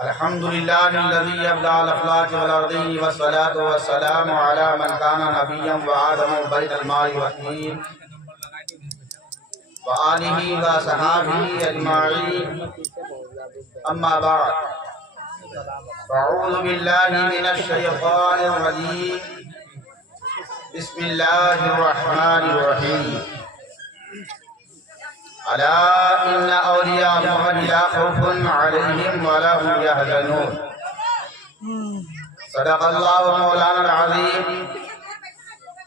الحمد لله الذي أبدع الأخلاق والأرضين والصلاة والسلام على من كان نبيا وآدم بين الماء والطين وآله وصحابه أجمعين أما بعد أعوذ بالله من الشيطان الرجيم بسم الله الرحمن الرحيم ألا إن أولياء الله لا خوف عليهم ولا هم يحزنون صدق الله مولانا العظيم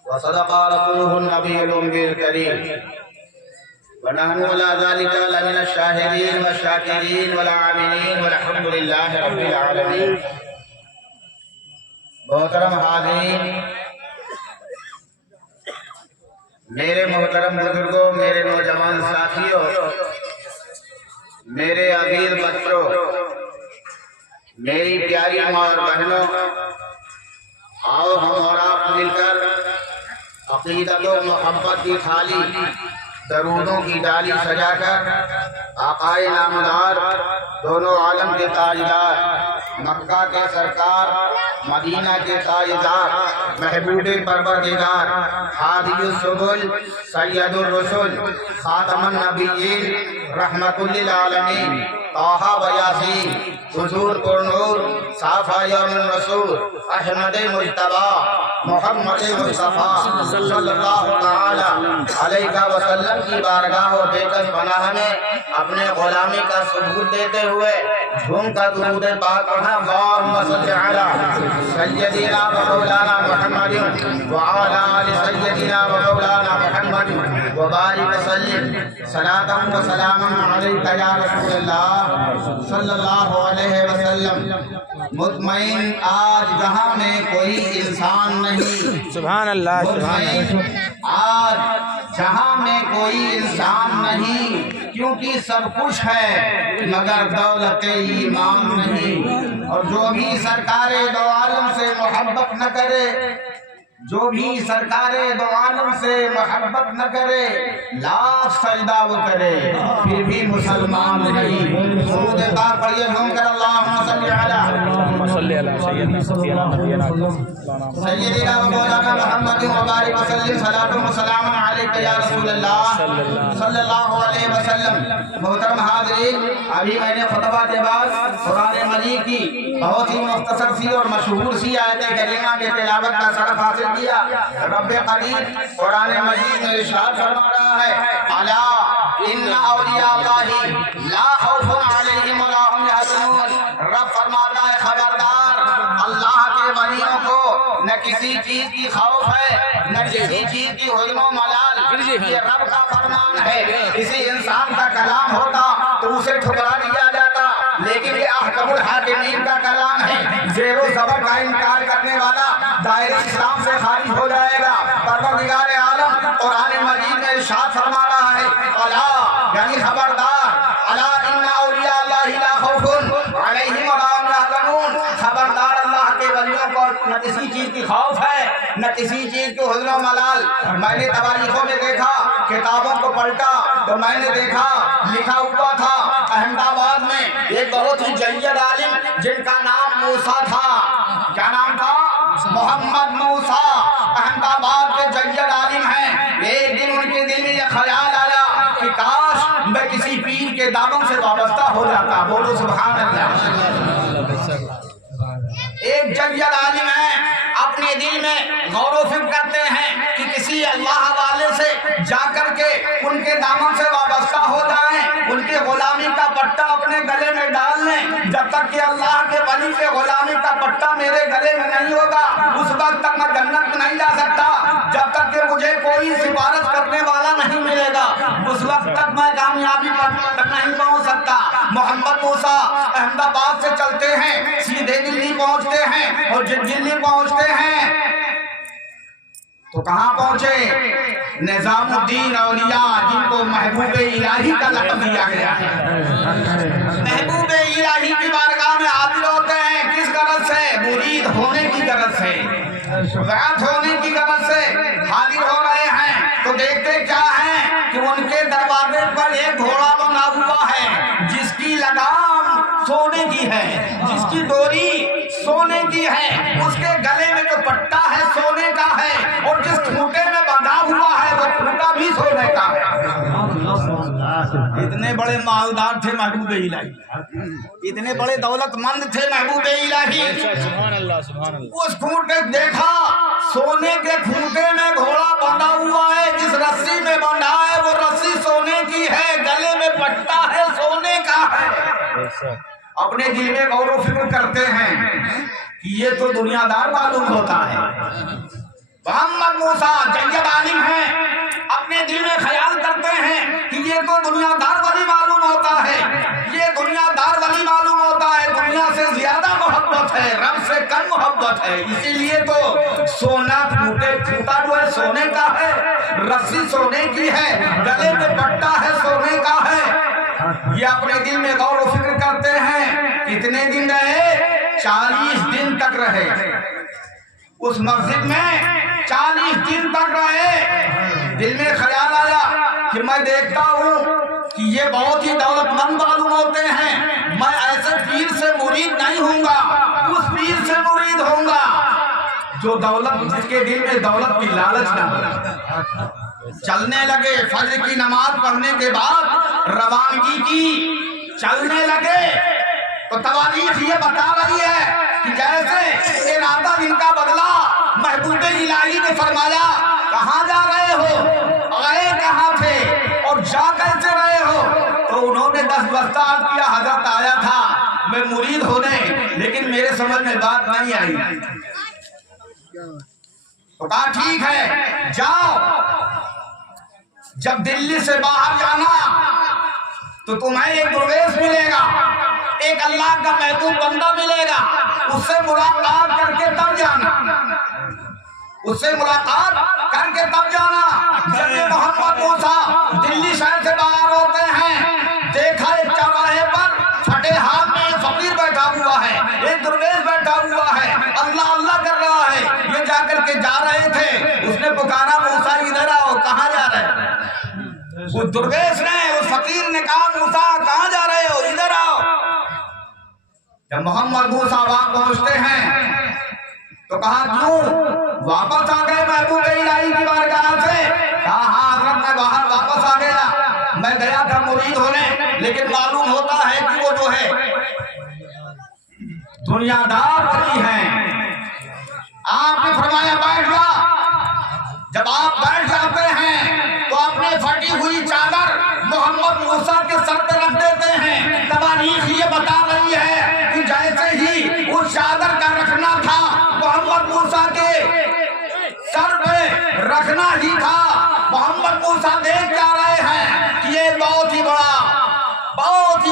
وصدق رسوله النبي الأمي الكريم ونحن على ذلك لمن الشاهدين والشاكرين والعاملين والحمد لله رب العالمين. محترم حاضرین، میرے محترم بزرگوں، میرے نوجوان ساتھیوں، میرے عزیز بچوں، میری پیاری ماں اور بہنوں، آؤ ہم اور آپ مل کر عقیدت و محبت کی تھالی، درودوں کی ڈالی سجا کر آقائے نامدار، دونوں عالم کے تاجدار، مکہ کے سرکار، مدینہ کے تاجدار، محبوب پروردگار، ہادی السبل، سید الرسل، خاتم النبیین، رحمت للعالمین، طٰہٰ و یاسین، حضور پرنور، صافہ یوم الرسول، احمد مجتبیٰ، محمد مصطفیٰ صلی اللہ تعالی علیہ وسلم کی بارگاہ و بےکس پناہ میں اپنے غلامی کا ثبوت دیتے ہوئے جھوم کا درود پاک پڑھنا. اللہم صل علی سیدنا و مولانا محمد وعلی آل سیدنا و مولانا محمد وبارک وسلم صلاۃ و سلام علیک یا رسول اللہ صلی اللہ علیہ وسلم. مطمئن آج جہاں میں کوئی انسان نہیں، سبحان اللہ، سبحان اللہ. آج جہاں میں کوئی انسان نہیں، کیونکہ سب کچھ ہے مگر دولت ایمان نہیں. اور جو بھی سرکار دو عالم سے محبت نہ کرے، جو بھی سرکار دو عالم سے محبت نہ کرے، لاکھ سجدہ وہ کرے پھر بھی مسلمان نہیں. درود پاک پڑھیے جھوم کر. اللہم صلی علی سیدنا و مولانا محمد وبارک وسلم صلاۃ و سلام علیک یا رسول اللہ صلی اللہ علیہ وسلم. محترم حاضرین، ابھی میں نے خطبہ کے بعد قرآن مجید کی بہت ہی مختصر سی اور مشہور سی آیت کریمہ کے تلاوت کا شرف حاصل کیا. رب قدیر قرآن مجید میں ارشاد فرما رہا ہے، الا ان اولیاء اللہ لا خوف علیہم ولا هم یحزنون. رب فرماتا ہے خبردار، اللہ کے ولیوں کو نہ کسی چیز کی خوف ہے، نہ کسی چیز کی حزن و ملال. یہ رب کا فرمان ہے. کسی انسان کا کلام ہوتا تو اسے ٹھکرا دیا جاتا، لیکن یہ احکم الحاکمین کا کلام ہے. زیر و زبر کا انکار کرنے والا دائرہ اسلام سے خارج ہو جائے گا. پروردگار عالم قرآن مجید میں ارشاد فرما رہا ہے، الا یعنی خبردار، الا ان اولیاء اللہ لا خوف علیہم ولا هم یحزنون. خبردار، اللہ کے ولیوں کو نہ کسی چیز کی خوف ہے، نہ کسی چیز کی حزن و ملال. میں نے تواریخوں میں دیکھا، کتابوں کو پلٹا تو میں نے دیکھا لکھا ہوا تھا احمد آباد میں ایک بہت ہی جید عالم جن کا نام موسیٰ تھا. کیا نام تھا؟ محمد موسیٰ. احمد آباد کے جید عالم ہیں. ایک دن ان کے دل میں یہ خیال آیا کہ کاش میں کسی پیر کے دامن سے وابستہ ہو جاتا. بولو سبحان اللہ. ایک جید عالم ہیں، اپنے دل میں غور و فکر کرتے ہیں کہ کسی اللہ والے سے جا کر کے ان کے دامن سے وابستہ ہو جائیں، ان کی غلامی کا پٹا اپنے گلے میں ڈال لیں. جب تک کہ اللہ کے ولی کے غلامی کا پٹا میرے گلے میں نہیں ہوگا، اس وقت تک میں جنت نہیں جا سکتا. جب تک کہ مجھے کوئی سفارش کرنے والا نہیں ملے گا، اس وقت تک میں کامیابی پر نہیں پہنچ سکتا. محمد موسیٰ احمد آباد سے چلتے ہیں، سیدھے دلی پہنچتے ہیں، اور جب دلی پہنچتے ہیں تو کہاں پہنچے؟ نظام الدین اولیاء، جن کو محبوب الہی کا لقب دیا گیا ہے. محبوب الہی کی بارگاہ میں حاضر ہوتے ہیں. کس غرض سے؟ مرید ہونے کی غرض سے، بیعت ہونے کی غرض سے حاضر ہو رہے ہیں. تو دیکھتے کیا ہیں کہ ان کے دروازے پر ایک گھوڑا بنا ہوا ہے جس کی لگام سونے کی ہے، جس کی ڈوری سونے کی ہے، اس کے گلے میں جو پٹا ہے سونے کا ہے، اور جس کھوٹے میں بندھا ہوا ہے وہ کھوٹا بھی سونے کا ہے۔ اتنے بڑے مالدار تھے محبوب الہی، اتنے بڑے دولت مند تھے محبوب الہی۔ اس کھوٹے دیکھا سونے کے کھوٹے میں گھوڑا بندھا ہوا ہے، جس رسی میں بندھا ہے وہ رسی سونے کی ہے، گلے میں پٹا ہے سونے کا ہے۔ اپنے دل میں غور و فکر کرتے ہیں کہ یہ تو دنیا دار معلوم ہوتا ہے۔ محمد موسیٰ جید عالم ہیں، اپنے دل میں خیال کرتے ہیں کہ یہ تو دنیا دار ولی معلوم ہوتا ہے، یہ دنیا دار ولی معلوم ہوتا ہے، دنیا سے زیادہ محبت ہے، رب سے کم محبت ہے، اسی لیے تو سونا کھوٹا جو ہے سونے کا ہے، رسی سونے کی ہے، گلے میں پٹا ہے سونے کا ہے۔ یہ اپنے دل میں غور و فکر کرتے ہیں۔ کتنے دن رہے؟ 40 دن تک رہے اس مسجد میں، 40 دن تک رہے۔ دل میں خیال آیا کہ میں دیکھتا ہوں کہ یہ بہت ہی دولت مند معلوم ہوتے ہیں، میں ایسے پیر سے مرید نہیں ہوں گا، اس پیر سے مرید ہوں گا جو دولت، جس کے دل میں دولت کی لالچ نہ ہو۔ چلنے لگے، فجر کی نماز پڑھنے کے بعد روانگی کی، چلنے لگے تو تواریخ یہ بتا رہی ہے کہ جیسے ارادہ جن کا بدلا، محبوب الہی نے فرمایا کہاں جا رہے ہو، آئے کہاں تھے اور جا کیسے رہے ہو؟ تو انہوں نے 10 بستہ عرض کیا حضرت آیا تھا میں مرید ہونے، لیکن میرے سمجھ میں بات نہیں آئی۔ تو کہا ٹھیک ہے جاؤ، جب دلی سے باہر جانا تو تمہیں ایک درویش ملے گا، ایک اللہ کا محبوب بندہ ملے گا، اس سے ملاقات کر کے تب جانا، اس سے ملاقات کر کے تب جانا۔ جب محمد موسیٰ دلی شہر سے باہر ہوتے ہیں، دیکھا ایک چوراہے پر پھٹے ہاتھ میں ایک فقیر بیٹھا ہوا ہے، ایک درویش بیٹھا ہوا ہے، اللہ اللہ کر رہا ہے۔ یہ جا کر کے جا رہے تھے، اس نے پکارا موسیٰ ادھر آؤ، کہاں جا رہے ہیں؟ اس درویش نے، اس فقیر نے کہا موسیٰ کہاں جا رہے ہو، ادھر آؤ۔ جب محمد موسیٰ وہاں پہنچتے ہیں تو کہا کیوں واپس آ گئے محبوب الہی کی بارگاہ سے؟ کہا ہاں حضرت میں باہر واپس آ گیا، میں گیا تھا مرید ہونے، لیکن معلوم ہوتا ہے کہ وہ جو ہے دنیا دار ولی ہیں۔ آپ نے فرمایا بیٹھ جا۔ جب آپ بیٹھ جاتے ہیں تو اپنے پھٹی ہوئی چادر محمد موسیٰ کے سر پہ رکھ دیتے ہیں۔ تواریخ یہ بتا رہی ہے کہ جیسے ہی اس چادر کا رکھنا تھا، محمد موسیٰ کے سر پہ رکھنا ہی تھا، محمد موسیٰ دیکھ کیا رہے ہیں کہ یہ بہت ہی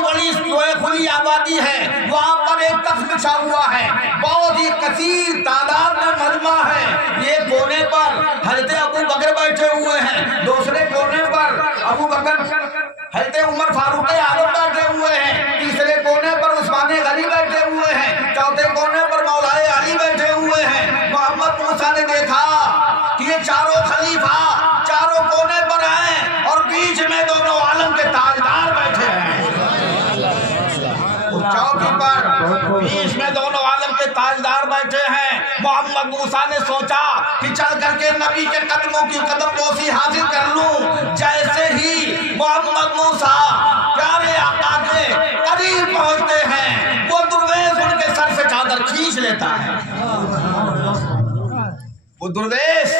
بڑی کھلی آبادی ہے، وہاں پر ایک تخت بچھا ہوا ہے، بہت ہی کثیر تعداد میں مجمع ہے۔ یہ کونے پر حضرت ابو بکر بیٹھے ہوئے ہیں، دوسرے کونے پر ابو بکر حضرت عمر فاروق اعظم بیٹھے ہوئے ہیں، تیسرے کونے پر عثمان غنی بیٹھے ہوئے ہیں، چوتھے کونے پر مولا علی بیٹھے ہوئے ہیں۔ محمد موسیٰ نے دیکھا کہ یہ چاروں خلیفہ چاروں کونے پر ہیں اور بیچ میں دونوں عالم کے تاجدار بیٹھے ہیں۔ چوکی پر بیچ میں دونوں عالم کے تاجدار بیٹھے ہیں۔ محمد موسیٰ نے سوچا کہ چل کر کے نبی کے قدموں کی قدم بوسی حاصل کر لوں۔ جیسے ہی محمد موسیٰ پیارے آقا کے قریب پہنچتے ہیں، وہ درویش ان کے سر سے چادر کھینچ لیتا ہے۔ وہ درویش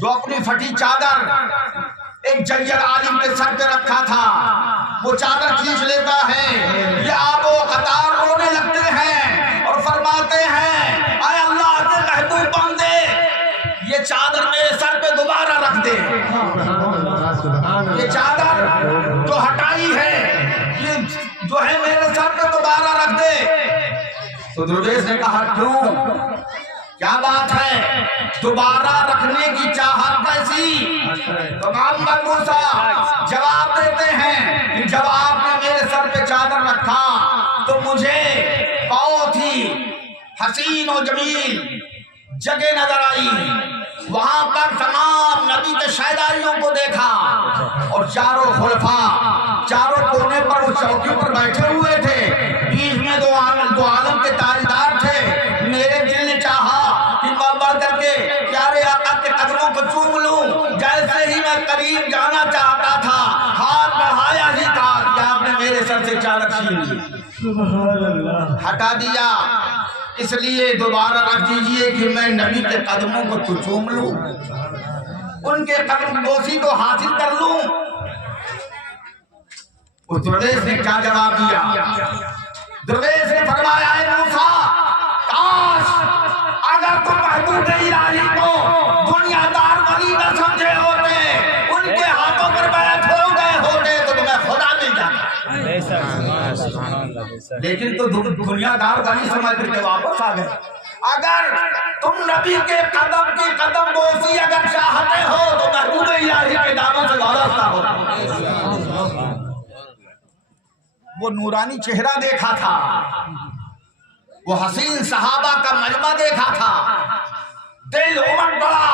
جو اپنی پھٹی چادر ایک جید عالم کے سر پہ رکھا تھا، وہ چادر کھینچ لیتا ہے۔ یہ آب و قطار رونے لگتے ہیں اور فرماتے ہیں اے اللہ کے محبوب بندے، یہ چادر میرے سر پہ دوبارہ رکھ دے، یہ چادر جو ہٹائی ہے یہ جو ہے میرے سر پہ دوبارہ رکھ دے۔ تو درویش نے کہا کیوں، کیا بات ہے، دوبارہ رکھنے کی چاہت کیسی؟ تو محمد موسیٰ جواب دیتے ہیں کہ جب آپ نے میرے سر پہ چادر رکھا تو مجھے بہت ہی حسین و جمیل جگہ نظر آئی، وہاں پر تمام نبی کے شہدائیوں کو دیکھا اور چاروں خلفاء چاروں کونے پر اس چوکی پر بیٹھے ہوئے تھے، بیچ میں دو دو عالم کے تاجدار تھے. میرے دل نے چاہا کہ میں بڑھ کر کے پیارے آقا کے قدموں کو چوم لوں. جیسے ہی میں قریب جانا چاہتا تھا ہاتھ بڑھایا ہی تھا کہ آپ نے میرے سر سے چادر چھین لی, ہٹا دیا. اس لیے دوبارہ رکھ دیجئے کہ میں نبی کے قدموں کو تو چوم لوں, ان کے قدم بوسی کو حاصل کر لوں. اس درویش نے کیا جواب دیا؟ درویش نے فرمایا اے موسیٰ, کاش اگر تم محبوب الہی کو دنیا دار ولی نہ سمجھے ہوتے, ان کے ہاتھوں پر بیعت ہو گئے ہوتے تو تمہیں خدا مل جاتا. لیکن تو دنیا دار ولی سمجھ کر کے واپس آ گئے. اگر تم نبی کے قدم کی قدم بوسی اگر چاہتے ہو تو محبوب الہی کے دامن سے وابستہ ہو. وہ نورانی چہرہ دیکھا تھا, وہ حسین صحابہ کا مجمع دیکھا تھا, دل امٹ پڑا.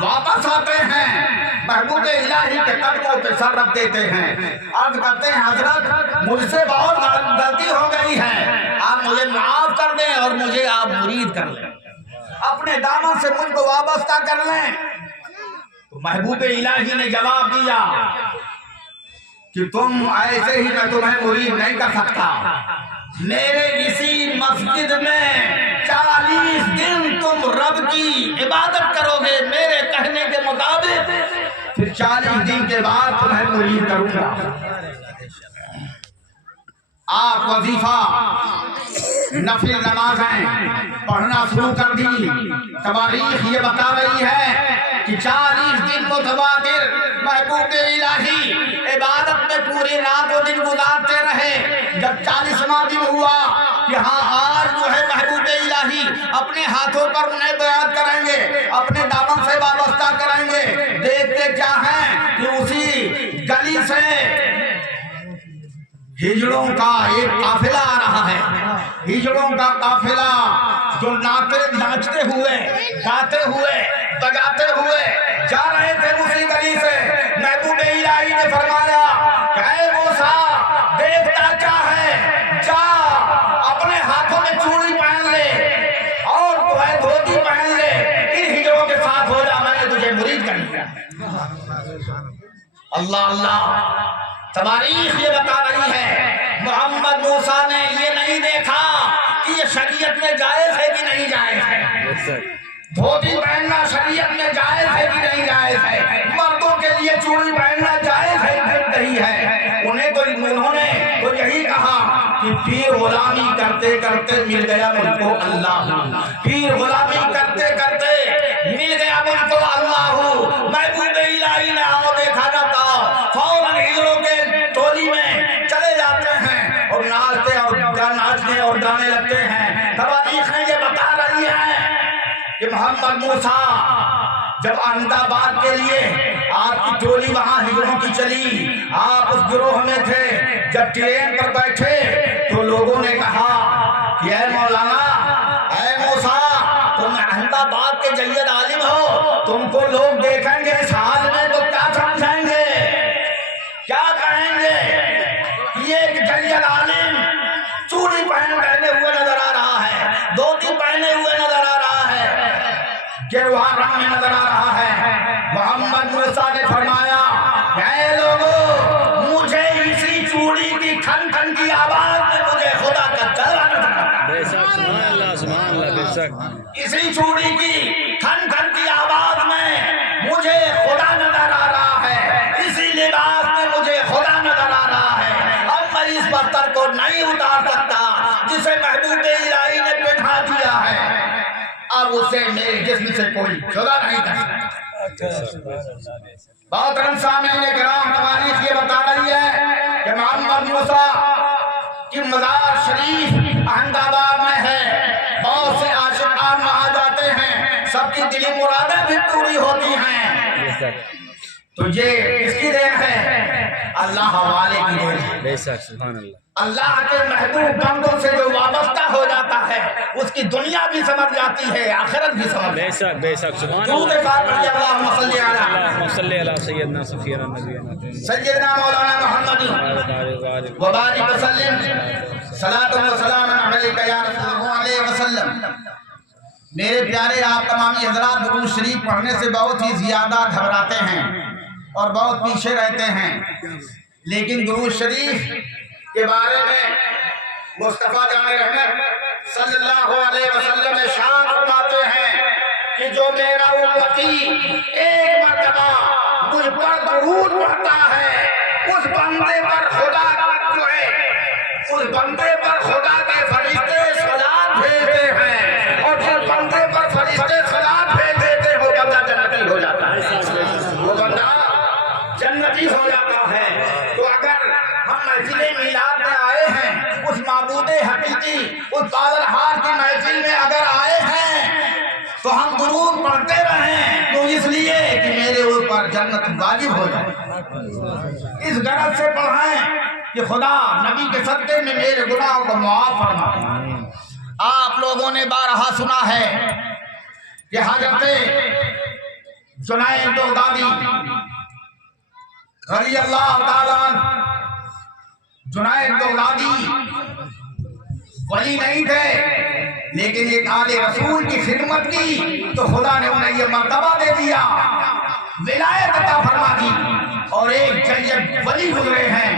واپس آتے ہیں, محبوب الہی کے قدموں پہ سر رکھ دیتے ہیں, عرض کرتے ہیں حضرت مجھ سے بہت غلطی ہو گئی ہے, آپ مجھے معاف کر دیں اور مجھے آپ مرید کر لیں, اپنے دامن سے مجھ کو وابستہ کر لیں. تو محبوب الہی نے جواب دیا کہ تم ایسے ہی میں تمہیں مرید نہیں کر سکتا. میرے اسی مسجد میں 40 دن تم رب کی عبادت کرو گے میرے کہنے کے مطابق, پھر 40 دن کے بعد تمہیں مرید کروں گا. آپ وظیفہ نفل نمازیں پڑھنا شروع کر دی. تواریخ یہ بتا رہی ہے کہ 40 دن متواتر محبوب الہی عبادت میں پوری رات و دن گزارتے رہے. جب 40واں دن ہوا کہ ہاں آج جو ہے محبوب الہی اپنے ہاتھوں پر انہیں بیعت کریں گے, اپنے دامن سے وابستہ کریں گے, دیکھتے کیا ہیں کہ اسی گلی سے ہجڑوں کا ایک قافلہ آ رہا ہے. ہجڑوں کا قافلہ جو ناچتے ہوئے, گاتے ہوئے, بجاتے ہوئے جا رہے تھے اسی گلی سے. محبوب الہی نے فرمایا کہ اے موسیٰ دیکھتا کیا ہے, جا اپنے ہاتھوں میں چوڑی پہن لے اور تو ہے دھوتی پہن لے, ان ہجڑوں کے ساتھ ہو جا, میں نے تجھے مرید کر لیا. اللہ اللہ, تواریخ یہ بتا رہی ہے محمد موسیٰ نے یہ نہیں دیکھا کہ یہ شریعت میں جائز ہے کہ نہیں جائز ہے, دھوتی پہننا شریعت میں جائز ہے کہ نہیں جائز ہے, مردوں کے لیے چوڑی پہننا جائز ہے کہ نہیں ہے. انہوں نے تو یہی کہا کہ پیر غلامی کرتے کرتے مل گیا مجھ کو اللہ, پیر غلامی کرتے کرتے مل گیا مجھ کو اللہ. محبوب الہی نے آؤ دیکھا جاتا فوراً ہجڑوں کے ٹولی میں چلے جاتے ہیں اور ناچنے اور گانے لگتے ہیں. تواریخ نے یہ بتا رہی ہے کہ محمد موسیٰ جب احمد آباد کے لیے آپ کی ٹولی وہاں ہجڑوں کی چلی, آپ اس گروہ میں تھے. جب ٹرین پر بیٹھے تو لوگوں نے کہا کہ اے مولانا, اے موسیٰ, تم احمد آباد کے جید عالم ہو, تم کو لوگ دیکھیں گے اس حال میں تو کیا سمجھیں گے, کیا کہیں گے؟ یہ ایک جید عالم چوڑی پہنے ہوئے نظر آ رہا ہے, دھوتی پہنے ہوئے نظر آ رہا ہے, گیروہا رنگ میں نظر آ رہا ہے. محمد موسیٰ نے فرمایا اے لوگوں, مجھے اسی چوڑی کی کھن کھن کی آواز میں مجھے خدا کا جلوہ نظر آتا ہے. سبحان اللہ, سبحان اللہ, بے شک. اسی چوڑی کی کھن کھن کی آواز میں مجھے خدا نظر آ رہا ہے, اسی لباس میں مجھے خدا نظر آ رہا ہے. اب میں اس برتر کو نہیں اتار سکتا جسے محبوب الہی نے پہنا دیا ہے, اب اسے میرے جسم سے کوئی جدا نہیں کر سکتا. بہت سامعین کرام, تواریخ یہ بتا رہی ہے کہ محمد موسیٰ کی مزار شریف احمد آباد میں ہے. بہت سے عاشقان وہاں جاتے ہیں, سب کی دلی مرادیں بھی پوری ہوتی ہیں. تو یہ اس کی دین ہے, اللہ والے کی دین ہے. بے شک, سبحان اللہ. اللہ کے محبوب بندوں سے جو وابستہ ہو جاتا ہے اس کی دنیا بھی سمجھ جاتی ہے, آخرت بھی سمجھ. بے شک, بے شک, سبحان درود اللہ. پاک پڑھیے, اللہم صلی علی اللہم صلی علی سیدنا سفیرنا نبینا سیدنا مولانا محمد وبارک وسلم صلاۃ و سلام علیک یا رسول اللہ علیہ وسلم۔ میرے پیارے آپ تمامی حضرات درود شریف پڑھنے سے بہت ہی زیادہ گھبراتے ہیں اور بہت پیچھے رہتے ہیں، لیکن درود شریف کے بارے میں مصطفیٰ جان رحمت صلی اللہ علیہ وسلم ارشاد فرماتے ہیں کہ جو میرا امتی ایک مرتبہ مجھ پر درود پڑھتا ہے، اس بندے پر خدا جو ہے، اس بندے پر خدا کے فرشتے صلات بھیجتے ہیں، اور جس بندے پر فرشتے صلات بھیج دیتے ہیں وہ بندہ جنتی ہو جاتا ہے، وہ بندہ جنتی ہو جاتا ہے۔ تو اگر ہم محفل میلاد میں آئے ہیں، اس معبود حقیقی، اس بازرحال کی محفل میں اگر آئے ہیں تو ہم درود پڑھتے رہیں، تو اس لیے کہ میرے اوپر جنت واجب ہو جائے، اس غرض سے پڑھائیں کہ خدا نبی کے صدقے میں میرے گناہوں کو معاف فرمائے۔ آپ لوگوں نے بارہا سنا ہے کہ حضرت جنید بغدادی رضی اللہ تعالیٰ عنہ، جنید بغدادی ولی نہیں تھے، لیکن ایک آل رسول کی خدمت کی تو خدا نے انہیں یہ مرتبہ دے دیا، ولایت عطا فرما دی، اور ایک جید ولی گزرے ہیں۔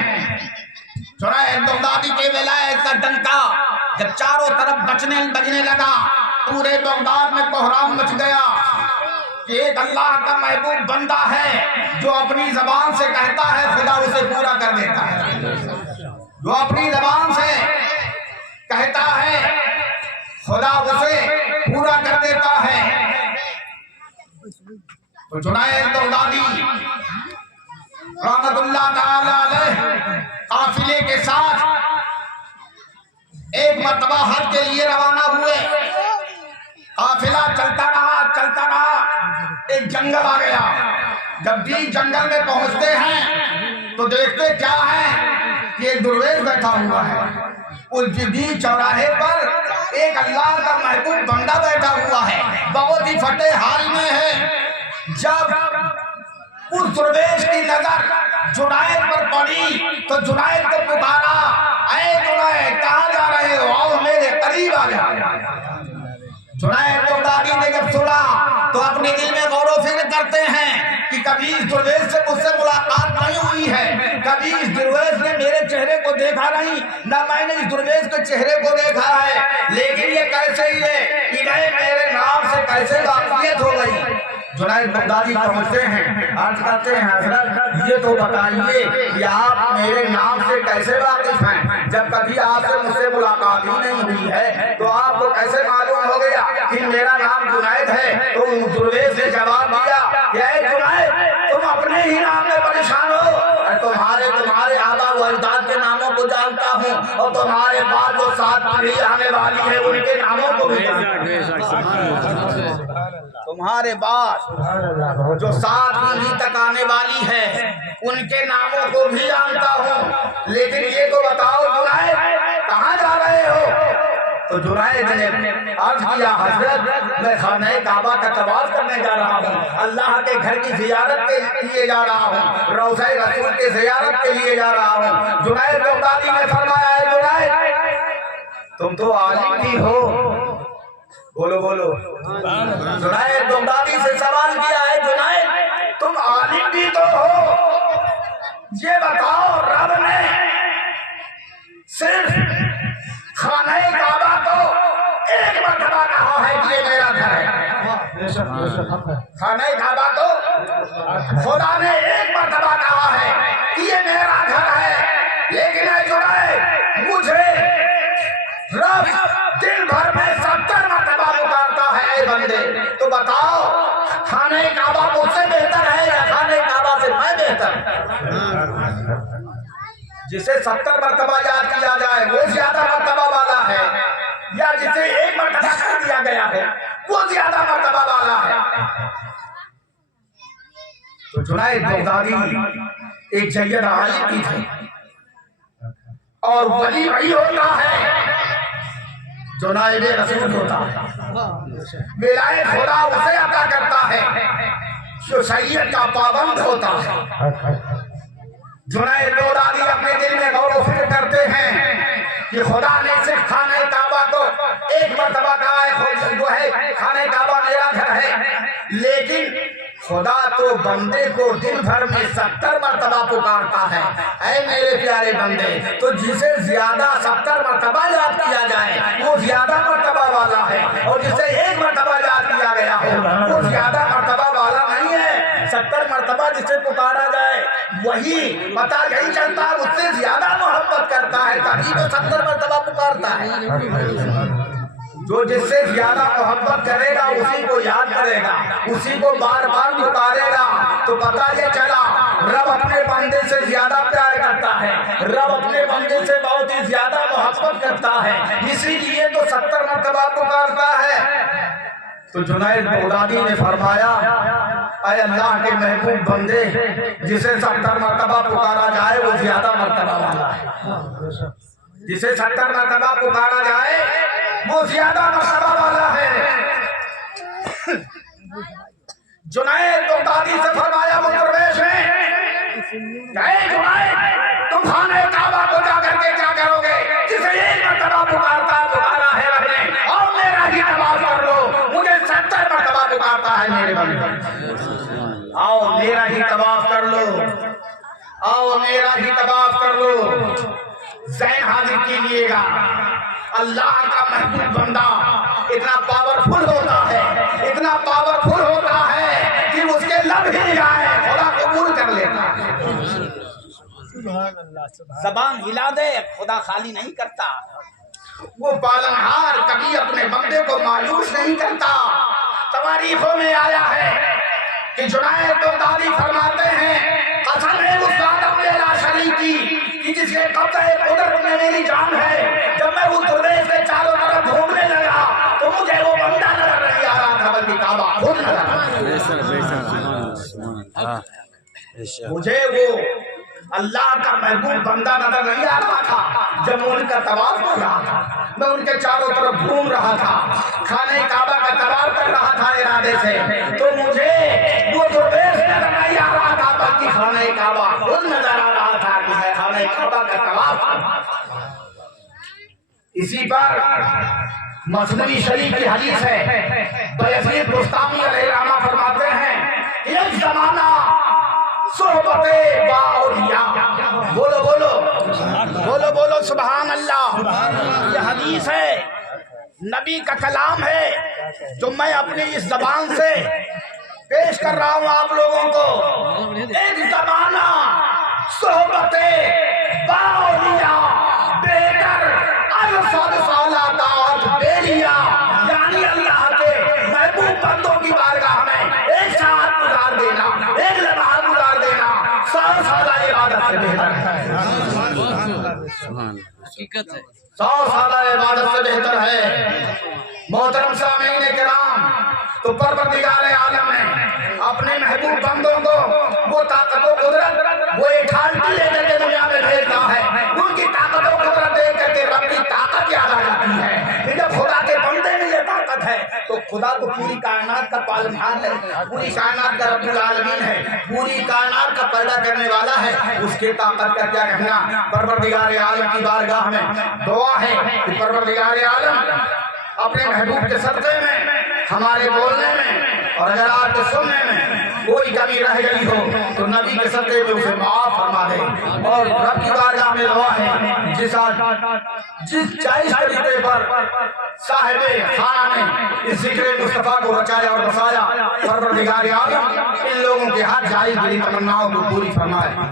جنید بغدادی کے ولایت کا ڈنکا جب چاروں طرف بجنے لگا، پورے بغداد میں کوہرام مچ گیا کہ ایک اللہ کا محبوب بندہ ہے جو اپنی زبان سے کہتا ہے خدا اسے پورا کر دیتا ہے، جو اپنی زبان سے کہتا ہے خدا اسے پورا کر دیتا ہے۔ تو جنید بغدادی رحمت اللہ تعالی علیہ قافلے کے ساتھ ایک مرتبہ حج کے لیے روانہ ہوئے، قافلہ چلتا رہا، ایک جنگل آ گیا۔ جب بھی جنگل میں پہنچتے ہیں تو دیکھتے کیا ہے کہ ایک درویش بیٹھا ہوا ہے، اس بھی چوراہے پر ایک اللہ کا محبوب بندہ بیٹھا ہوا ہے، بہت ہی پھٹے حال میں ہے۔ جب اس درویش کی نظر جنید پر پڑی تو جنید کو پکارا، اے جنید کہاں جا رہے ہو، آؤ میرے قریب آ جاؤ۔ جنید بغدادی نے جب سنا تو اپنے دل میں غور و فکر کرتے ہیں کہ کبھی اس درویش سے مجھ سے ملاقات نہیں ہوئی ہے، کبھی اس درویش نے میرے چہرے کو دیکھا نہیں، نہ میں نے اس درویش کے چہرے کو دیکھا ہے، لیکن یہ کیسے ہی ہے، انہیں میرے نام سے کیسے واقفیت ہو گئی۔ جنید بغدادی پہنچتے ہیں، عرض کرتے ہیں حضرت یہ تو بتائیے کہ آپ میرے نام سے کیسے واقف ہیں، جب کبھی آپ سے مجھ سے ملاقات ہی نہیں ہوئی ہے تو آپ کو کیسے معلوم ہو گیا کہ میرا نام جنید ہے؟ تو درویش نے جواب دیا کہ اے جنید تم اپنے ہی نام میں پریشان ہو، تمہارے آبا و اجداد کے ناموں کو جانتا ہوں، اور تمہارے بعد جو 7 پیڑھی آنے والی ہے ان کے ناموں کو بھی جانتا ہوں، تمہارے بعد جو 7 پیڑھی تک آنے والی ہے ان کے ناموں کو بھی جانتا ہوں، لیکن یہ تو بتاؤ جنید کہاں جا رہے ہو؟ تو جنید نے عرض کیا حضرت میں خانہ کعبہ کا طواف کرنے جا رہا ہوں، اللہ کے گھر کی زیارت کے لیے جا رہا ہوں، روضہ رسول کے زیارت کے لیے جا رہا ہوں۔ جنید بغدادی نے فرمایا ہے جنید تم تو عالم بھی ہو، بولو بولو، جنید بغدادی سے سوال کیا ہے جنید تم عالم بھی تو ہو، یہ بتاؤ رب نے صرف خانہ کعبہ کو ایک مرتبہ کہا ہے کہ یہ میرا گھر ہے، خانہ کعبہ کو خدا نے ایک مرتبہ کہا ہے کہ یہ میرا گھر ہے، لیکن اے جنید مجھے رب دن بھر میں 70 مرتبہ پکارتا ہے اے بندے، تو بتاؤ خانہ کعبہ مجھ سے بہتر ہے یا خانہ کعبہ سے میں بہتر؟ جسے 70 مرتبہ یاد کیا جائے وہ زیادہ مرتبہ والا ہے، یا جسے ایک مرتبہ کر دیا گیا ہے وہ زیادہ مرتبہ والا ہے؟ تو جنید بغدادی ایک جید عالم کی تھے، اور ولی وہی ہوتا ہے جو نائب رسول ہوتا ہے، ولایت خدا اسے عطا کرتا ہے جو شریعت کا پابند ہوتا ہے۔ جنید بغدادی اپنے دل میں غور و فکر کرتے ہیں، کہ خدا نے صرف خانہ کعبہ کو ایک مرتبہ کہا ہے جو ہے خانہ کعبہ میرا گھر ہے، لیکن خدا تو بندے کو دن بھر میں 70 مرتبہ پکارتا ہے، اے میرے پیارے بندے، تو جسے زیادہ 70 مرتبہ یاد کیا جائے وہ زیادہ مرتبہ والا ہے، اور جسے ایک مرتبہ یاد کیا گیا ہو وہ زیادہ مرتبہ والا نہیں ہے۔ 70 مرتبہ جسے پکارا جائے وہی پتہ نہیں چلتا اس سے زیادہ محبت کرتا ہے، تبھی تو 70 مرتبہ پکارتا ہے۔ جو جس سے زیادہ محبت کرے گا اسی کو یاد کرے گا، اسی کو بار بار پکارے گا، تو پتہ یہ چلا رب اپنے بندے سے زیادہ پیار کرتا ہے، رب اپنے بندے سے بہت ہی زیادہ محبت کرتا ہے، اسی لیے تو 70 مرتبہ پکارتا ہے۔ تو جنید بغدادی نے فرمایا اے اللہ کے محبوب بندے، جسے 70 مرتبہ پکارا جائے وہ زیادہ مرتبہ والا ہے، جسے 70 مرتبہ پکارا جائے وہ زیادہ مرتبہ والا ہے۔ جنید بغدادی سے فرمایا وہ درویش ہیں، اے جنید تم خانہ کعبہ کو جا کر کے کیا کرو گے؟ جسے ایک مرتبہ پکارا ہے رب نے، اور میرا ہی طواف کر لو، مجھے 70 مرتبہ پکارتا ہے میرے بندے، آؤ میرا ہی طواف کر لو، آؤ میرا ہی طواف کر لو۔ ذہن حاضر کیجیے گا، اللہ کا محبوب بندہ اتنا پاورفل ہوتا ہے، اتنا پاورفل ہوتا ہے کہ اس کے لب ہل جائے خدا قبول کر لیتا ہے۔ زبان ہلا دے خدا خالی نہیں کرتا، وہ پالنہار کبھی اپنے بندے کو مایوس نہیں کرتا۔ تواریخوں میں آیا ہے کہ جنید بغدادی فرماتے ہیں قسم ہے اس ذات لا شریک کی کہ جس کے قبضہ قدرت میں میری جان ہے، جب میں اس درویش کے چاروں طرف گھومنے لگا تو مجھے وہ بندہ نظر نہیں آ رہا تھا بلکہ کعبہ خود نظر آ رہا تھا، مجھے وہ اللہ کا محبوب بندہ نظر نہیں آ رہا تھا۔ جب میں ان کا طواف کر رہا تھا، میں ان کے چاروں طرف گھوم رہا تھا، خانہ کعبہ کا طواف کر رہا تھا ارادے سے، تو مجھے وہ درویش نظر نہیں آ رہا تھا بلکہ خانہ کعبہ خود نظر آ رہا تھا کہ میں خانہ کعبہ کا طواف کر رہا تھا۔ اسی پر مصنوی شریف کی حدیث ہے، بیزید بستامی علیہ الرحمہ فرماتے ہیں ایک زمانہ صحبت با اولیاء، بولو بولو بولو بولو سبحان اللہ، یہ حدیث ہے، نبی کا کلام ہے جو میں اپنی اس زبان سے پیش کر رہا ہوں آپ لوگوں کو۔ ایک زمانہ صحبت با اولیاء بہتر ارصد سالہ تاج بے لیا، یعنی اللہ کے محبوب بندوں کی بارگاہ میں ایک ساعت گزار دینا، ایک لمحہ گزار دینا 100 سالہ عبادت سے بہتر ہے۔ حقیقت ہے، 100 سالہ عبادت سے بہتر ہے۔ محترم سامعین کرام، تو پروردگار عالم ہے اپنے محبوب بندوں کو وہ طاقت و قدرت وہ اٹھالتی لے کر کے دنیا میں بھیجتا ہے، ان کی طاقت و قدرت دیکھ کر کے رب کی طاقت یاد آ جاتی ہے۔ پھر جب خدا کے بندے میں یہ طاقت ہے تو خدا تو پوری کائنات کا پالنہار ہے، پوری کائنات کا رب العالمین ہے، پوری کائنات کا پیدا کرنے والا ہے، اس کے طاقت کا کیا کہنا۔ پروردگار عالم کی بارگاہ میں دعا ہے کہ پروردگار عالم اپنے محبوب کے صدقے میں، ہمارے بولنے میں اور اگر آپ کے سننے میں کوئی کمی رہ گئی ہو تو نبی کے صدقے میں اسے معاف فرما دے، اور رب کی بارگاہ میں دعا ہے جس جائز طریقے پر صاحب خانہ نے اس ذکر مصطفیٰ کو رچایا اور بسایا، پروردگار عالم ان لوگوں کے ہر جائز دلی تمناؤں کو پوری فرمائے۔